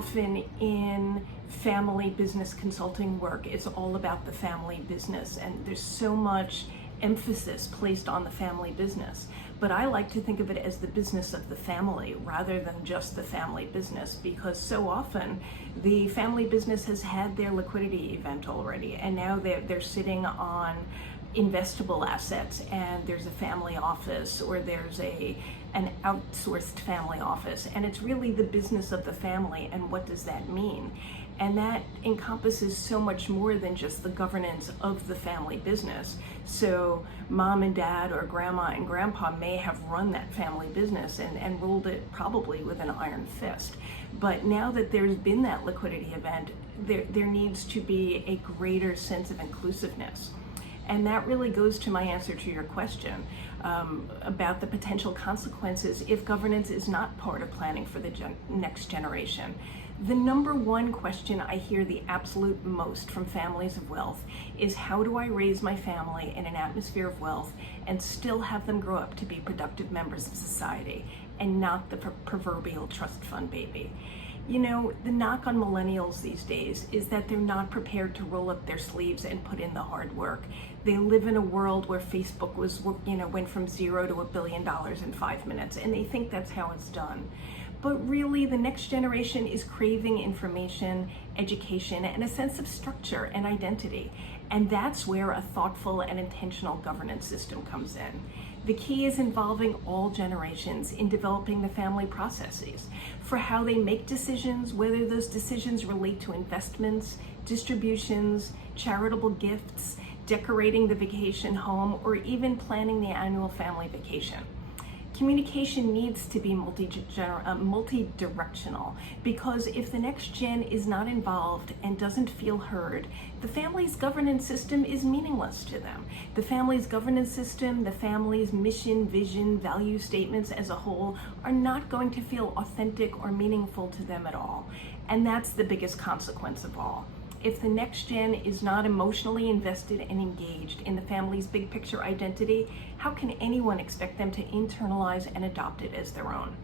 often in family business consulting work, it's all about the family business, and there's so much emphasis placed on the family business. But I like to think of it as the business of the family rather than just the family business, because so often the family business has had their liquidity event already, and now they're sitting on investable assets, and there's a family office or there's an outsourced family office, and it's really the business of the family. And what does that mean? And that encompasses so much more than just the governance of the family business. So mom and dad or grandma and grandpa may have run that family business and ruled it probably with an iron fist. But now that there's been that liquidity event, there needs to be a greater sense of inclusiveness. And that really goes to my answer to your question about the potential consequences if governance is not part of planning for the next generation. The number one question I hear the absolute most from families of wealth is, how do I raise my family in an atmosphere of wealth and still have them grow up to be productive members of society and not the proverbial trust fund baby? You know, the knock on millennials these days is that they're not prepared to roll up their sleeves and put in the hard work. They live in a world where Facebook went from $0 to $1 billion in 5 minutes, and they think that's how it's done. But really, the next generation is craving information, education, and a sense of structure and identity. And that's where a thoughtful and intentional governance system comes in. The key is involving all generations in developing the family processes for how they make decisions, whether those decisions relate to investments, distributions, charitable gifts, decorating the vacation home, or even planning the annual family vacation. Communication needs to be multi-directional, because if the next gen is not involved and doesn't feel heard, the family's governance system is meaningless to them. The family's governance system, the family's mission, vision, value statements as a whole are not going to feel authentic or meaningful to them at all. And that's the biggest consequence of all. If the next gen is not emotionally invested and engaged in the family's big picture identity, how can anyone expect them to internalize and adopt it as their own?